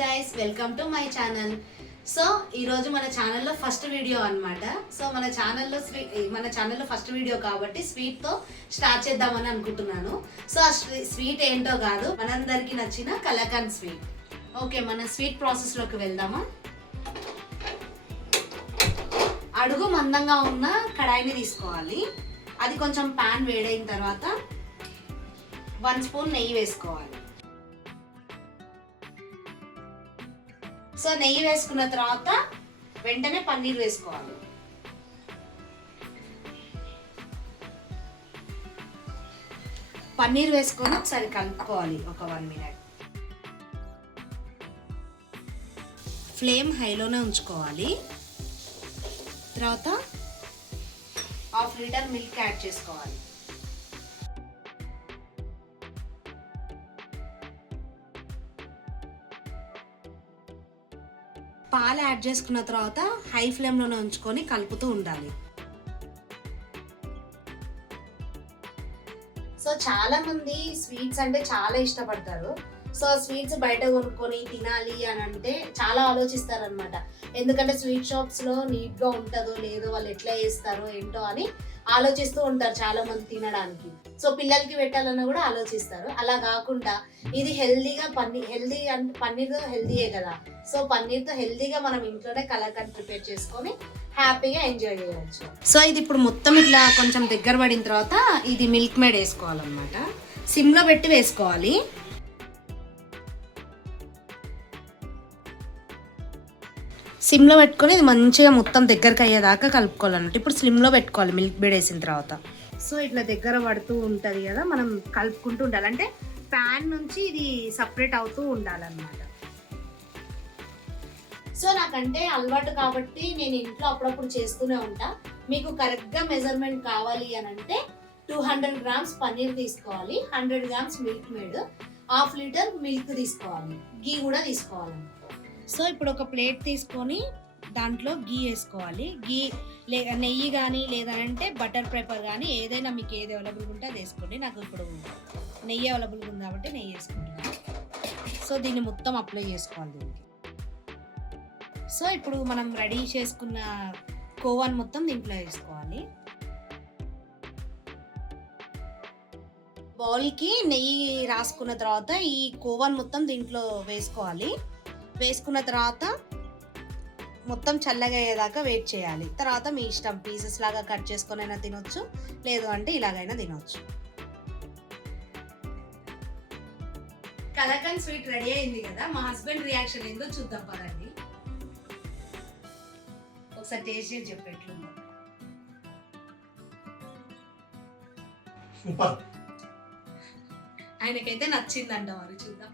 Guys, welcome to my channel. So ఈరోజు మన ఛానల్లో ఫస్ట్ వీడియో అనమాట. సో మన ఛానల్లో ఫస్ట్ వీడియో కాబట్టి స్వీట్తో స్టార్ట్ చేద్దామని అనుకుంటున్నాను. సో ఆ స్వీట్ ఏంటో కాదు, మనందరికీ నచ్చిన కలాకండ్ స్వీట్. ఓకే, మన స్వీట్ ప్రాసెస్లోకి వెళ్దామా. అడుగు మందంగా ఉన్న కడాయిని తీసుకోవాలి. అది కొంచెం ప్యాన్ వేడైన తర్వాత 1 స్పూన్ నెయ్యి వేసుకోవాలి. సో నెయ్యి వేసుకున్న తర్వాత వెంటనే పన్నీర్ వేసుకోవాలి. పన్నీర్ వేసుకొని ఒకసారి కలుపుకోవాలి ఒక 1 మినిట్. ఫ్లేమ్ హైలోనే ఉంచుకోవాలి. తర్వాత 1/2 లీటర్ మిల్క్ యాడ్ చేసుకోవాలి. పాలు యాడ్ చేసుకున్న తర్వాత హై ఫ్లేమ్లోనే ఉంచుకొని కలుపుతూ ఉండాలి. సో చాలా మంది స్వీట్స్ అంటే చాలా ఇష్టపడతారు. సో స్వీట్స్ బయట కొనుక్కొని తినాలి అని అంటే చాలా ఆలోచిస్తారు అనమాట. ఎందుకంటే స్వీట్ షాప్స్లో నీట్గా ఉంటుందో లేదో, వాళ్ళు ఎట్లా చేస్తారో ఏంటో అని ఆలోచిస్తూ ఉంటారు చాలా మంది తినడానికి. సో పిల్లలకి పెట్టాలన్నా కూడా ఆలోచిస్తారు. అలా కాకుండా ఇది హెల్దీగా పన్నీర్ హెల్దీయే కదా. సో పన్నీర్తో హెల్దీగా మనం ఇంట్లోనే కలాకండ్ ప్రిపేర్ చేసుకొని హ్యాపీగా ఎంజాయ్ చేయవచ్చు. సో ఇది ఇప్పుడు మొత్తం ఇట్లా కొంచెం దగ్గర పడిన తర్వాత ఇది మిల్క్ మేడ్ వేసుకోవాలన్నమాట. సిమ్లో పెట్టి వేసుకోవాలి. సిమ్లో పెట్టుకొని ఇది మంచిగా మొత్తం దగ్గరకు అయ్యేదాకా కలుపుకోవాలన్నట్టు. ఇప్పుడు స్లిమ్లో పెట్టుకోవాలి మిల్క్ బేడ్ వేసిన తర్వాత. సో ఇట్లా దగ్గర పడుతూ ఉంటుంది కదా, మనం కలుపుకుంటూ ఉండాలి. అంటే ప్యాన్ నుంచి ఇది సపరేట్ అవుతూ ఉండాలన్నమాట. సో నాకంటే అలవాటు కాబట్టి నేను ఇంట్లో అప్పుడప్పుడు చేస్తూనే ఉంటా. మీకు కరెక్ట్గా మెజర్మెంట్ కావాలి అని అంటే 200 గ్రామ్స్ పన్నీర్ తీసుకోవాలి, 100 grams milk made, 1/2 litre milk తీసుకోవాలి, గీ కూడా తీసుకోవాలి. సో ఇప్పుడు ఒక ప్లేట్ తీసుకొని దాంట్లో గీ వేసుకోవాలి. గీ నెయ్యి కానీ లేదంటే బటర్ పేపర్ కానీ ఏదైనా మీకు ఏది అవైలబుల్గా ఉంటే అది వేసుకోండి. నాకు ఇప్పుడు నెయ్యి అవైలబుల్గా ఉంది కాబట్టి నెయ్యి వేసుకుంటున్నాను. సో దీన్ని మొత్తం అప్లై చేసుకోవాలి దీనికి. సో ఇప్పుడు మనం రెడీ చేసుకున్న కోవాని మొత్తం దీంట్లో వేసుకోవాలి. బౌల్కి నెయ్యి రాసుకున్న తర్వాత ఈ కోవాని మొత్తం దీంట్లో వేసుకోవాలి. వేసుకున్న తర్వాత మొత్తం చల్లగా అయ్యేదాకా వెయిట్ చేయాలి. తర్వాత మీ ఇష్టం, పీసెస్ లాగా కట్ చేసుకొని అయినా తినొచ్చు, లేదు అంటే ఇలాగైనా తినొచ్చు. కలాకండ్ స్వీట్ రెడీ అయింది కదా. మా హస్బెండ్ రియాక్షన్ ఏందో చూద్దాం పదండి. ఒకసారి టేస్ట్ చేసి చెప్పేట్లుందో. సూపర్. ఆయనకైతే నచ్చిందంట, మరి చూద్దాం.